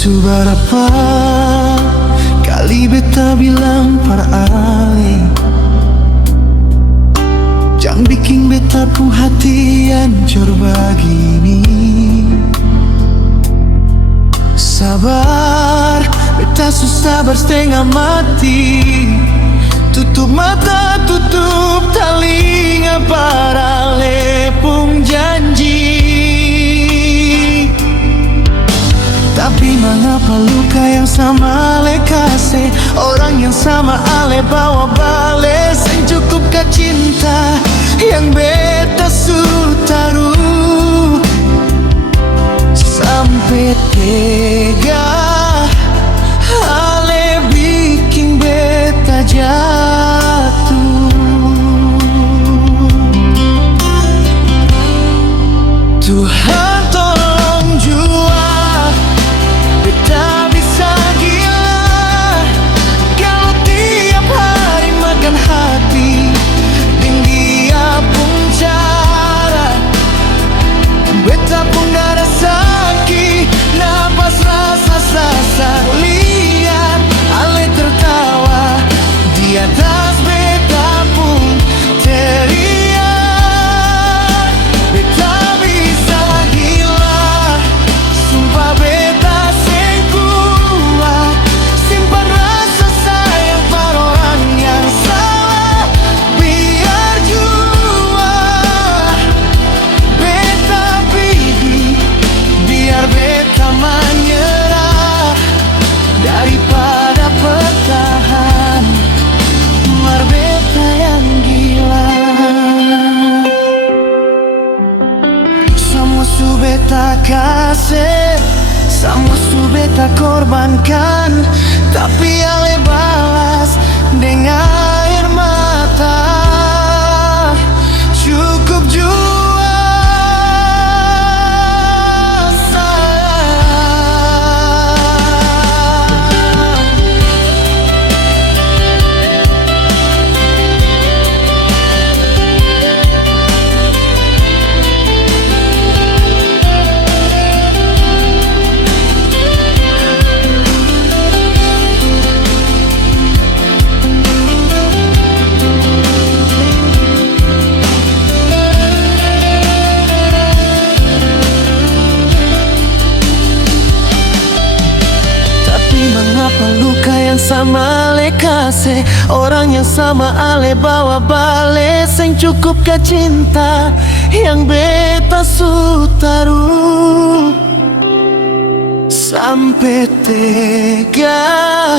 Seberapa kali beta bilang para ale, jangan bikin beta pu hati hancur begini. Sabar, beta susah bersetengah mati. Tutup mata, tutup telinga, para lepung janji. Tapi mengapa luka yang sama ale kasih, orang yang sama ale bawa bales. Yang cukupkah cinta yang beta sutaru, sampai tega ale bikin beta jatuh. Tuhan tolong jua, beta bisa gila kalau tiap hari makan hati dengan dia pun cara. Beta pun gak ada sakit, napas rasa sasak. Lihat ale tertawa di atas beta pun teriak. Beta bisa gila, sumpah beta seng kuat simpan rasa sayang pada orang yang salah. Biar jua beta pergi, biar beta menyerah daripada bertahan. Mar beta yang gila, semua su beta kasih, semua su beta korbankan, tapi ale balas dengan air mata. Cukup jua sayang. Tapi mengapa luka yang sama ale kasih, orang yang sama ale bawa bales. Yang cukupkah cinta yang beta sutaru, sampai tega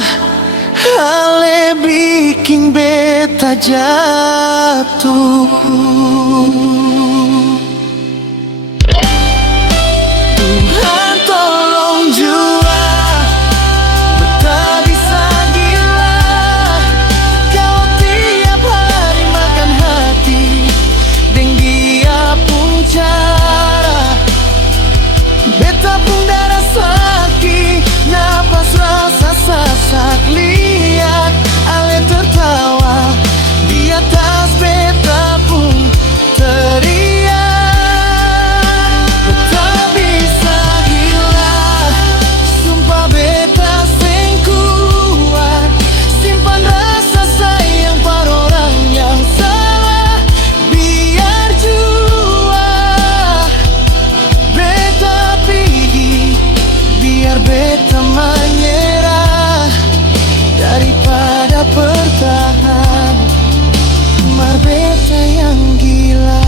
ale bikin beta jatuh. Tuhan tolong jua, beta bisa gila kalau tiap hari makan hati dengan dia pun cara. Beta pun darah sakit, napas rasa sasak. Lihat ale tertawa di atas beta pun teriak. Beta bisa gila, sumpah beta seng kuat simpan rasa sayang pada orang yang salah. Biar jua beta pergi, biar beta menyerah daripada bertahan. Mar beta yang gila,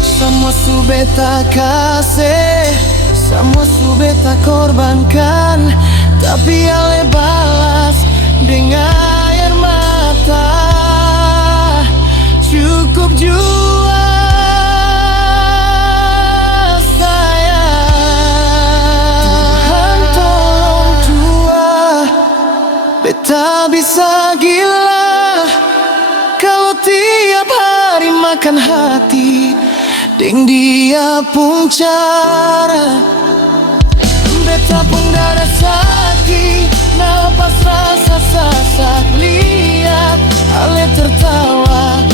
semua su beta kasih, semua su beta korbankan, tapi ale balas dengan air mata. Cukup jua sayang. Tuhan tolong jua, beta bisa gila kalau tiap hari makan hati dengan dia pun cara. Beta pun gak ada sakit, napas rasa sasak. Lihat ale tertawa